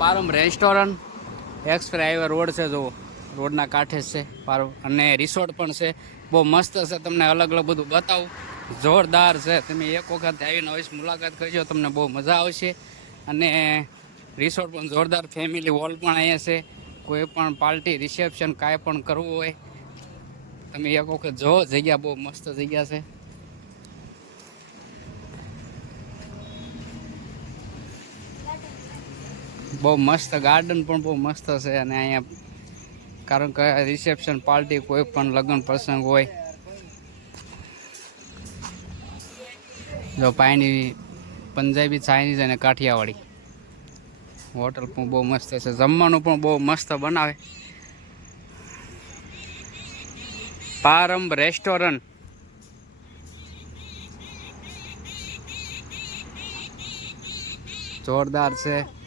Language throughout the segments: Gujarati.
પારમ રેસ્ટોરન્ટ. એક્સપ્રે ફ્રાઈવે રોડ છે, જુઓ. રોડના કાંઠે છે પારો અને રિસોર્ટ પણ છે. બહુ મસ્ત છે, તમને અલગ અલગ બધું બતાવું. જોરદાર છે. તમે એક વખત આવીને અવશ્ય મુલાકાત કરજો, તમને બહુ મજા આવશે. અને રિસોર્ટ પણ જોરદાર. ફેમિલી હોલ પણ અહીંયા છે. કોઈ પણ પાર્ટી રિસેપ્શન કાંઈ પણ કરવું હોય, તમે એક વખત જો જગ્યા બહુ મસ્ત જગ્યા છે. બહુ મસ્ત ગાર્ડન પણ બહુ મસ્ત છે અને અહીંયા કારણ કે રિસેપ્શન પાર્ટી કોઈ પણ લગ્ન પ્રસંગ હોય. જો પાણી પંજાબી ચાઇનીઝ અને કાઠિયાવાડી. હોટલ પણ બહુ મસ્ત છે. જમવાનું પણ બહુ મસ્ત બનાવે. પારંબ રેસ્ટોરન્ટ જોરદાર છે.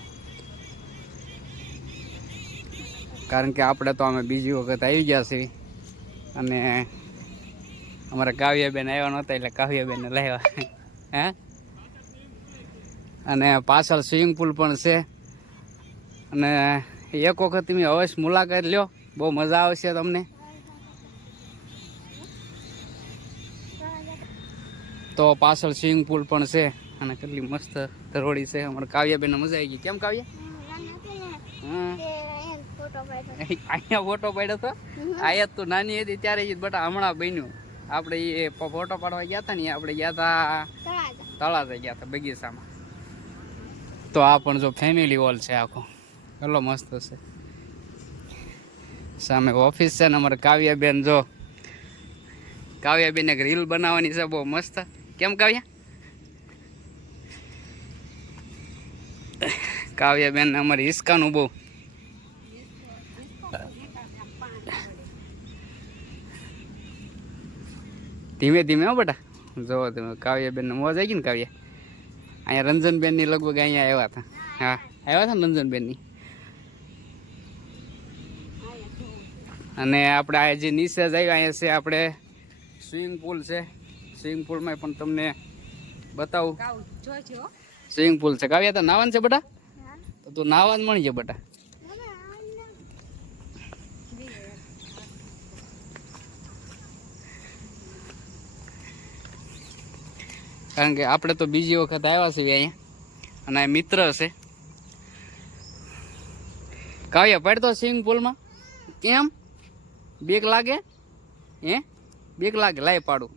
કારણ કે આપણે તો અમે બીજી વખત આવી ગયા છીએ. અને અમારા કાવ્યાબેન આવ્યા નહોતા એટલે કાવ્યાબેનને લાવ્યા. હે? અને પાછળ સ્વિમિંગ પુલ પણ છે. અને એક વખત તમે અવશ્ય મુલાકાત લ્યો. બહુ મજા આવશે તમને. તો પાછળ સ્વિમિંગ પુલ પણ છે. અને કેટલી મસ્ત ધરોડી છે. અમારા કાવ્યાબેનને મજા આવી ગઈ. કેમ કાવ્યા? હા અહીંયા ફોટો પાડ્યો તો? અહીંયા તું નાની હતી ત્યારે જ બટા હમણાં બન્યું. આપણે એ ફોટો પાડવા ગયા હતા ને આપણે ગયા હતા તળાજા. ગયા હતા બગીચામાં. તો આ પણ જો ફેમિલી હોલ છે આખો. એટલો મસ્ત છે. સામે ઓફિસ છે ને અમારે કાવ્યાબેન જો. કાવ્યાબેન એક રીલ બનાવવાની છે બહુ મસ્ત. કેમ કાવ્યા? કાવ્યાબેન અમારી ઈસ્કાનું બહુ ધીમે ધીમે હો બેટા. જો તમે કાવ્યાબેન ને મોજ આવી ગઈ ને કાવ્યા. અહીંયા રંજનબેનની લગભગ અહીંયા આવ્યા હતા. હા આવ્યા હતા ને રંજનબેનની? અને આપણે આ જે નિસેજ આવ્યા અહીંયા છે આપણે સ્વિમિંગ પુલ છે. સ્વિમિંગ પુલમાં પણ તમને બતાવું. સ્વિમિંગ પુલ છે. કાવ્યા તો નાવાન છે બેટા? તો તું નાવા જ મળી જાય બેટા. કારણ કે આપણે તો બીજી વખત આવ્યા છીએ અહીંયા. અને એ મિત્ર છે. કાવ્યા પડતો સ્વિમિંગ પુલમાં. કેમ? બેક લાગે? હે? બેક લાગે? લાઈ પાડું.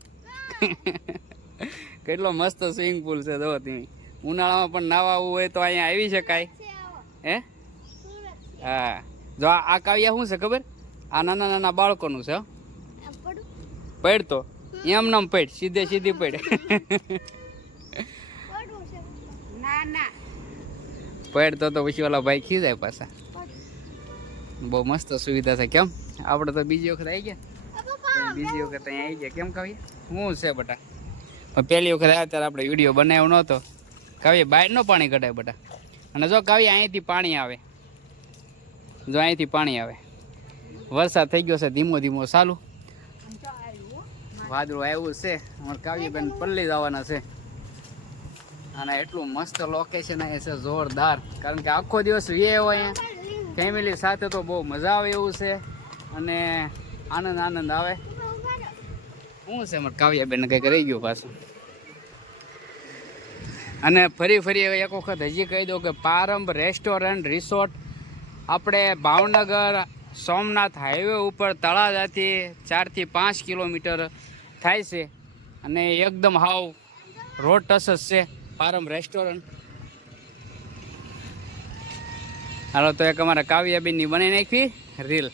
કેટલો મસ્ત સ્વિમિંગ પુલ છે જો તમે. ઉનાળામાં પણ નાવા આવવું હોય તો અહીંયા આવી શકાય. હે? હા. જો આ આ કાવ્યા શું છે ખબર? આ નાના નાના બાળકોનું છે પડતો. એમ નામ પડ, સીધે સીધી પડ. પડતો તો પછી ઓલા ભાઈ ખીજાય પાછા. બહુ મસ્ત સુવિધા છે, કેમ? આપણે તો બીજી વખત આવી ગયા. બીજી વખત અહીંયા આવી ગયા. કેમ કાવ્ય? શું છે બટા? પણ પહેલી વખત આવ્યા ત્યારે આપણે વીડિયો બનાવ્યો નહોતો. કાવ્ય બહારનો પાણી કઢાય બટા. અને જો કાવ્ય, અહીંથી પાણી આવે. જો અહીંથી પાણી આવે. વરસાદ થઈ ગયો છે, ધીમો ધીમો ચાલુ. વાદળું આવ્યું છે. અમારે કાવ્યબેન પલ્લી જવાના છે. અને એટલું મસ્ત લોકેશન એ છે, જોરદાર. કારણ કે આખો દિવસ વીએ હોય ફેમિલી સાથે તો બહુ મજા આવે એવું છે. અને આનંદ આનંદ આવે. શું છે અમારે કાવ્યાબેન? કંઈક રહી ગયું પાછું? અને ફરી ફરી એક વખત હજી કહી દઉં કે પારંબ રેસ્ટોરન્ટ રિસોર્ટ આપણે ભાવનગર સોમનાથ હાઈવે ઉપર તળાજાથી ચારથી પાંચ કિલોમીટર થાય છે અને એકદમ હાવ રોડ ટચ છે. ફાર્મ રેસ્ટોરન્ટ હાલો, તો એક અમારા કાવ્યાબીનની બનાવી નાખી રીલ.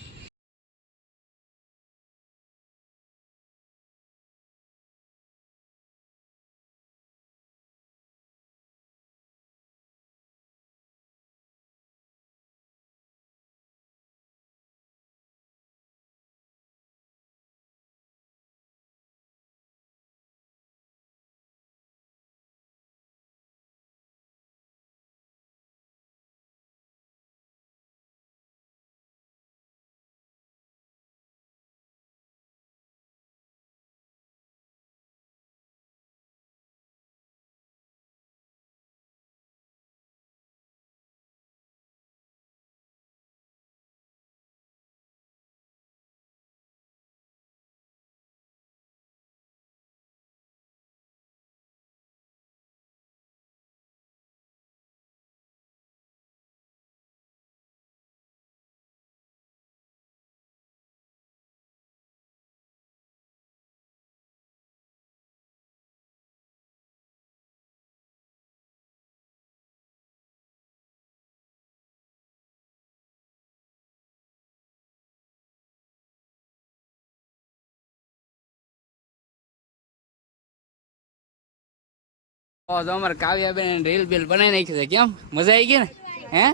અમારે કાવ્યાબેન રીલ બિલ બનાવી નાખી છે. કેમ? મજા આવી ગઈ ને? હે?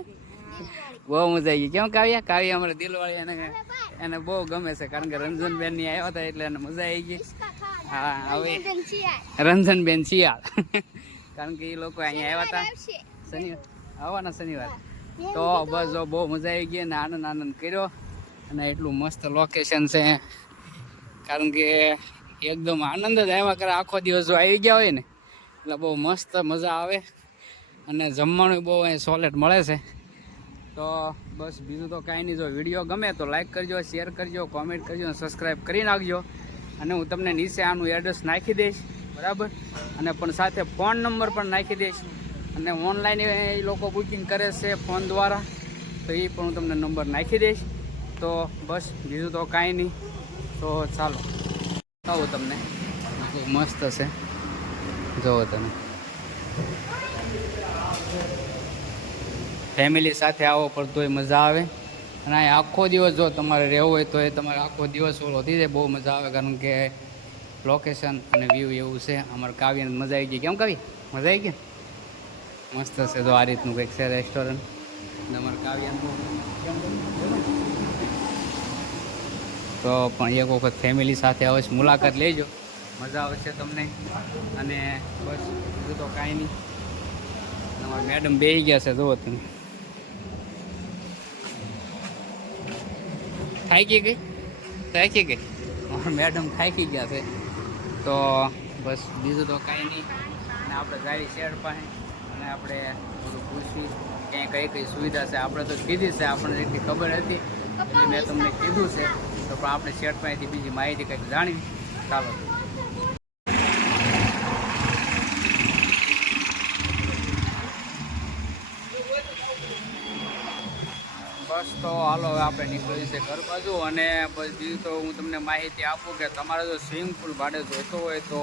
બહુ મજા આવી ગઈ. કેમ કાવ્યા? કાવ્યા અમારે દિલવાળી એને એને બહુ ગમે છે, કારણ કે રંજનબેનની આવ્યા હતા એટલે એને મજા આવી ગઈ. હા, હવે રંજનબેન શિયાળ. કારણ કે એ લોકો અહીંયા આવ્યા હતા શનિવાર આવવાના શનિવાર. તો બસ જો બહુ મજા આવી ગઈ અને આનંદ આનંદ કર્યો. અને એટલું મસ્ત લોકેશન છે. કારણ કે એકદમ આનંદ જ આવ્યા કરે. આખો દિવસ જો આવી ગયા હોય ને એટલે બહુ મસ્ત મજા આવે. અને જમવાનું બહુ અહીં સોલેટ મળે છે. તો બસ બીજું તો કાંઈ નહીં, જો વીડિયો ગમે તો લાઈક કરજો શેર કરજો કોમેન્ટ કરજો અને સબસ્ક્રાઈબ કરી નાખજો. અને હું તમને નીચે આનું એડ્રેસ નાખી દઈશ, બરાબર? અને પણ સાથે ફોન નંબર પણ નાખી દઈશ. અને ઓનલાઈન એ લોકો બુકિંગ કરે છે ફોન દ્વારા, તો એ પણ હું તમને નંબર નાખી દઈશ. તો બસ બીજું તો કાંઈ નહીં. તો ચાલો કહું તમને. બહુ મસ્ત છે. જુઓ તમે. ફેમિલી સાથે આવો પણ તોય મજા આવે. અને અહીં આખો દિવસ જો તમારે રહેવું હોય તો એ તમારે આખો દિવસ ઓલો થઈ જાય, બહુ મજા આવે. કારણ કે લોકેશન અને વ્યૂ એવું છે. અમારે કાવ્યને મજા આવી ગઈ. કેમ કાવી? મજા આવી ગઈ? મસ્ત છે તો આ રીતનું કંઈક છે રેસ્ટોરન્ટ અને અમારે કાવ્યાનું તો પણ એક વખત ફેમિલી સાથે અવશ્ય મુલાકાત લેજો. મજા આવશે તમને. અને બસ બીજું તો કાંઈ નહીં. અમારા મેડમ બેસી ગયા છે, જુઓ તમે. થાકી ગઈ થાકી ગઈ મેડમ થાકી ગયા છે. તો બસ, બીજું તો કાંઈ નહીં. અને આપણે ગાડી શેર પાસે અને આપણે થોડું પૂછી ક્યાંય કઈ કઈ સુવિધા છે. આપણે તો કીધી છે, આપણને એટલી ખબર હતી. એટલે મેં તમને કીધું છે. તો પણ આપણે શેર પાસેથી બીજી માહિતી કંઈક જાણવી ચાલો બસ તો હાલો આપણે નીકળી છે ઘર બાજુ અને બીજું તો હું તમને માહિતી આપું કે તમારે જો સ્વિમિંગ પુલ ભાડે જોતો હોય તો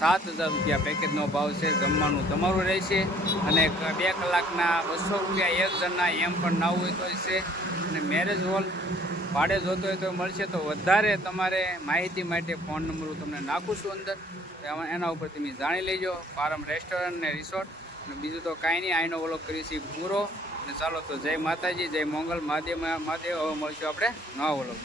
સાત હજાર રૂપિયા પેકેજનો ભાવ છે જમવાનું તમારું રહેશે અને બે કલાકના બસો રૂપિયા એક જણના એમ પણ ના હોય તો છે અને મેરેજ હોલ ભાડે જોતો હોય તો મળશે. તો વધારે તમારે માહિતી માટે ફોન નંબર હું તમને નાખું છું અંદર. એના ઉપર તમે જાણી લેજો. પારમ રેસ્ટોરન્ટ ને રિસોર્ટ અને બીજું તો કાંઈ નહીં આઈનો વ્લોગ કરીશું પૂરો. અને ચાલો તો જય માતાજી જય મંગલ. મહાદેવ મહાદેવ હવે મળશું આપણે નવા વ્લોગ